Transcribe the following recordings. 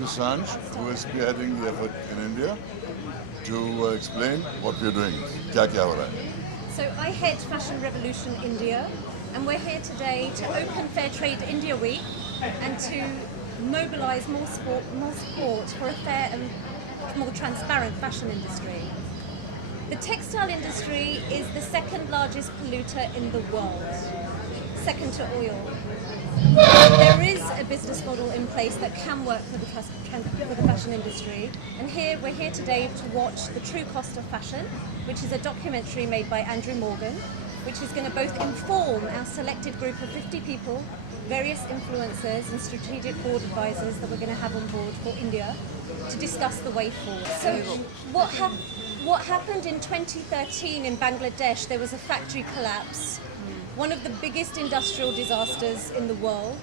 Dusanj, who is spearheading the effort in India, to explain what we're doing. Kya kya ho raha hai? So I head Fashion Revolution India, and we're here today to open Fair Trade India Week and to mobilise more support for a fair and more transparent fashion industry. The textile industry is the second largest polluter in the world, second to oil. There is a business model in place that can work for the fashion industry, and we're here today to watch The True Cost of Fashion, which is a documentary made by Andrew Morgan, which is going to both inform our selected group of 50 people, various influencers and strategic board advisors that we're going to have on board for India to discuss the way forward. So what happened in 2013 in Bangladesh, there was a factory collapse, one of the biggest industrial disasters in the world.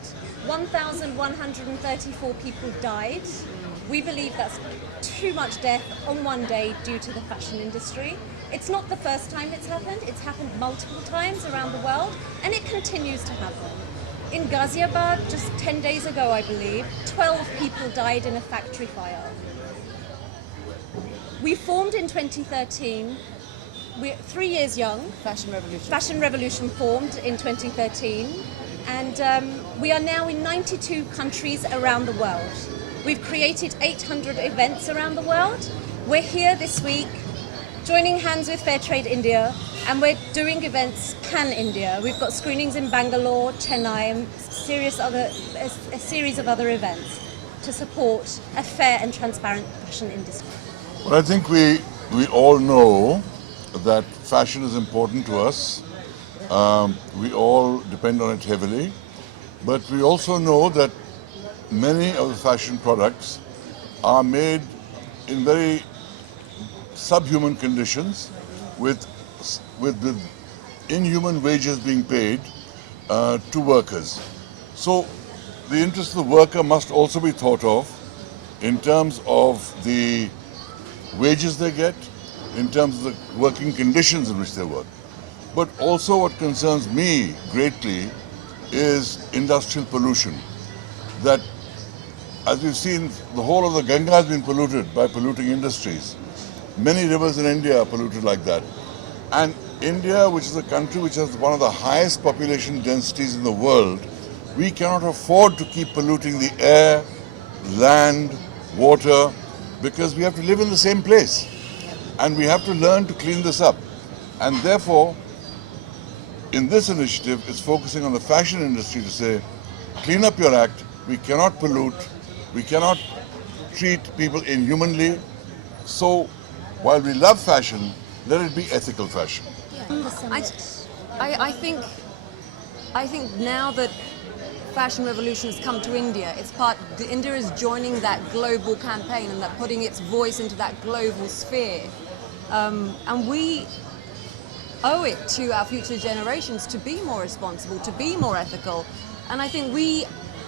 1,134 people died. We believe that's too much death on one day due to the fashion industry. It's not the first time it's happened multiple times around the world, and it continues to happen. In Ghaziabad, just 10 days ago, I believe, 12 people died in a factory fire. We formed in 2013. We're 3 years young. Fashion Revolution formed in 2013, and we are now in 92 countries around the world. We've created 800 events around the world. We're here this week, joining hands with Fair Trade India, and we're doing events pan-India. We've got screenings in Bangalore, Chennai, and a series of other events to support a fair and transparent fashion industry. Well, I think we all know that fashion is important to us. We all depend on it heavily, but we also know that many of the fashion products are made in very subhuman conditions with inhuman wages being paid to workers. So the interest of the worker must also be thought of in terms of the wages they get, in terms of the working conditions in which they work. But also what concerns me greatly is industrial pollution. That, as we've seen, the whole of the Ganga has been polluted by polluting industries. Many rivers in India are polluted like that. And India, which is a country which has one of the highest population densities in the world, we cannot afford to keep polluting the air, land, water, because we have to live in the same place. And we have to learn to clean this up. And therefore, in this initiative, it's focusing on the fashion industry to say, clean up your act, we cannot pollute, we cannot treat people inhumanly. So, while we love fashion, let it be ethical fashion. I think now that Fashion Revolution has come to India, India is joining that global campaign and that putting its voice into that global sphere. And we owe it to our future generations to be more responsible, to be more ethical. And I think we,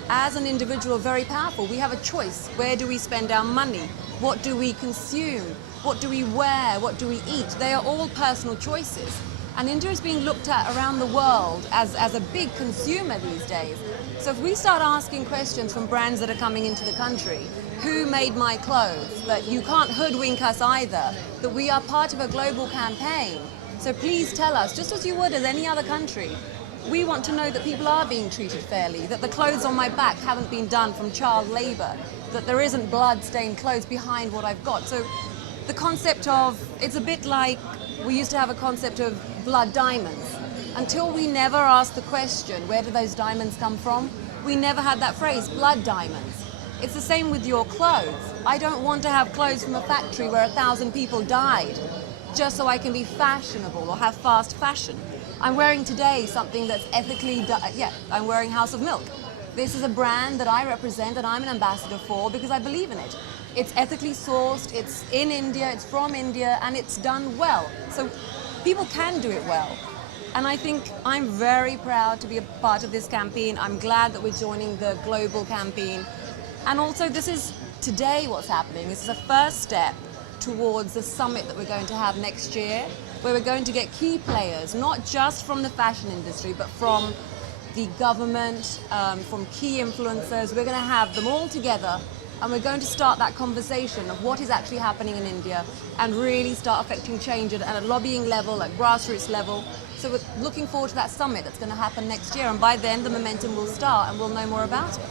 as an individual, are very powerful. We have a choice. Where do we spend our money? What do we consume? What do we wear? What do we eat? They are all personal choices. And India is being looked at around the world as a big consumer these days. So if we start asking questions from brands that are coming into the country, who made my clothes? That you can't hoodwink us either, that we are part of a global campaign. So please tell us, just as you would as any other country, we want to know that people are being treated fairly, that the clothes on my back haven't been done from child labour, that there isn't blood-stained clothes behind what I've got. So the concept of, it's a bit like we used to have a concept of blood diamonds. Until we never asked the question, where do those diamonds come from? We never had that phrase, blood diamonds. It's the same with your clothes. I don't want to have clothes from a factory where 1,000 people died just so I can be fashionable or have fast fashion. I'm wearing today something that's ethically, I'm wearing House of Milk. This is a brand that I represent and I'm an ambassador for because I believe in it. It's ethically sourced, it's in India, it's from India, and it's done well. So people can do it well. And I think I'm very proud to be a part of this campaign. I'm glad that we're joining the global campaign. And also this is today what's happening. This is a first step towards the summit that we're going to have next year, where we're going to get key players, not just from the fashion industry, but from the government, from key influencers. We're going to have them all together And we're going to start that conversation of what is actually happening in India and really start affecting change at a lobbying level, at grassroots level. So we're looking forward to that summit that's going to happen next year, and by then the momentum will start and we'll know more about it.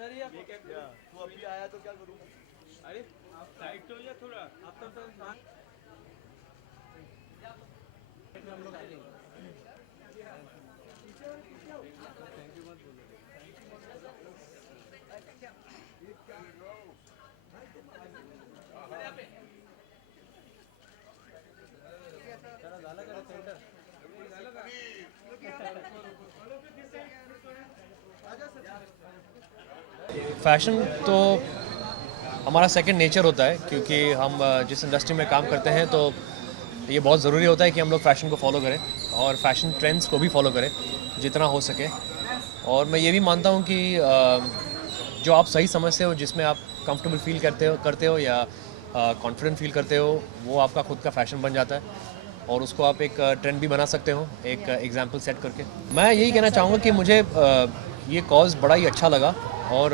Sir ये तू अभी आया तो क्या करूँ? अरे side तो या थोड़ा आप तो सर हम लोग आएंगे। थैंक यू मत बोलो। चला झाला का सेंटर? झालं का? फैशन तो हमारा सेकंड नेचर होता है, क्योंकि हम जिस इंडस्ट्री में काम करते हैं तो ये बहुत ज़रूरी होता है कि हम लोग फ़ैशन को फॉलो करें और फैशन ट्रेंड्स को भी फॉलो करें जितना हो सके। और मैं ये भी मानता हूँ कि जो आप सही समझते हो, जिसमें आप कंफर्टेबल फील करते हो या कॉन्फिडेंट फील करते हो, वो आपका खुद का फ़ैशन बन जाता है और उसको आप एक ट्रेंड भी बना सकते हो, एक एग्जाम्पल सेट करके। मैं यही कहना चाहूँगा कि मुझे ये कॉज़ बड़ा ही अच्छा लगा और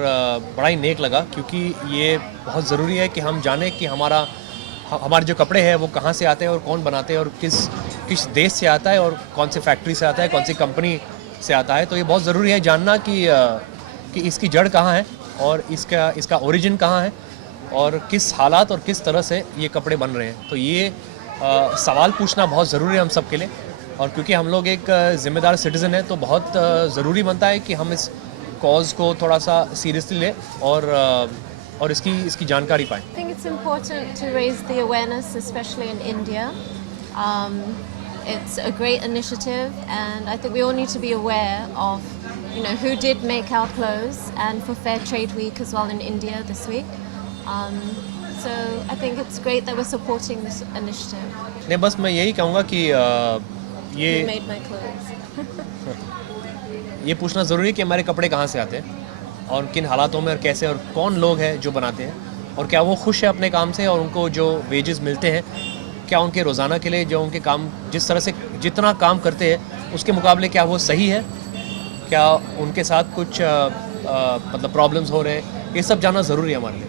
बड़ा ही नेक लगा, क्योंकि ये बहुत ज़रूरी है कि हम जानें कि हमारे जो कपड़े हैं वो कहाँ से आते हैं और कौन बनाते हैं और किस देश से आता है और कौन से फैक्ट्री से आता है, कौन सी कंपनी से आता है। तो ये बहुत ज़रूरी है जानना कि इसकी जड़ कहाँ है और इसका ओरिजिन कहाँ है और किस हालात और किस तरह से ये कपड़े बन रहे हैं। तो ये सवाल पूछना बहुत ज़रूरी है हम सब के लिए, और क्योंकि हम लोग एक ज़िम्मेदार सिटीज़न है तो बहुत ज़रूरी बनता है कि हम इस कॉज को थोड़ा सा सीरियसली लें और इसकी जानकारी पाएं। I think it's important to raise the awareness, especially in India. It's a great initiative, and I think we all need to be aware of, who did make our clothes, and for Fair Trade Week as well in India this week. So I think it's great that we're supporting this initiative. नहीं, बस मैं यही कहूँगा कि Who made my clothes? ये पूछना ज़रूरी है कि हमारे कपड़े कहाँ से आते हैं और किन हालातों में और कैसे और कौन लोग हैं जो बनाते हैं और क्या वो खुश है अपने काम से और उनको जो वेजेस मिलते हैं, क्या उनके रोज़ाना के लिए जो उनके काम जिस तरह से जितना काम करते हैं उसके मुकाबले क्या वो सही है, क्या उनके साथ कुछ मतलब प्रॉब्लम्स हो रहे हैं, ये सब जानना ज़रूरी है हमारे लिए।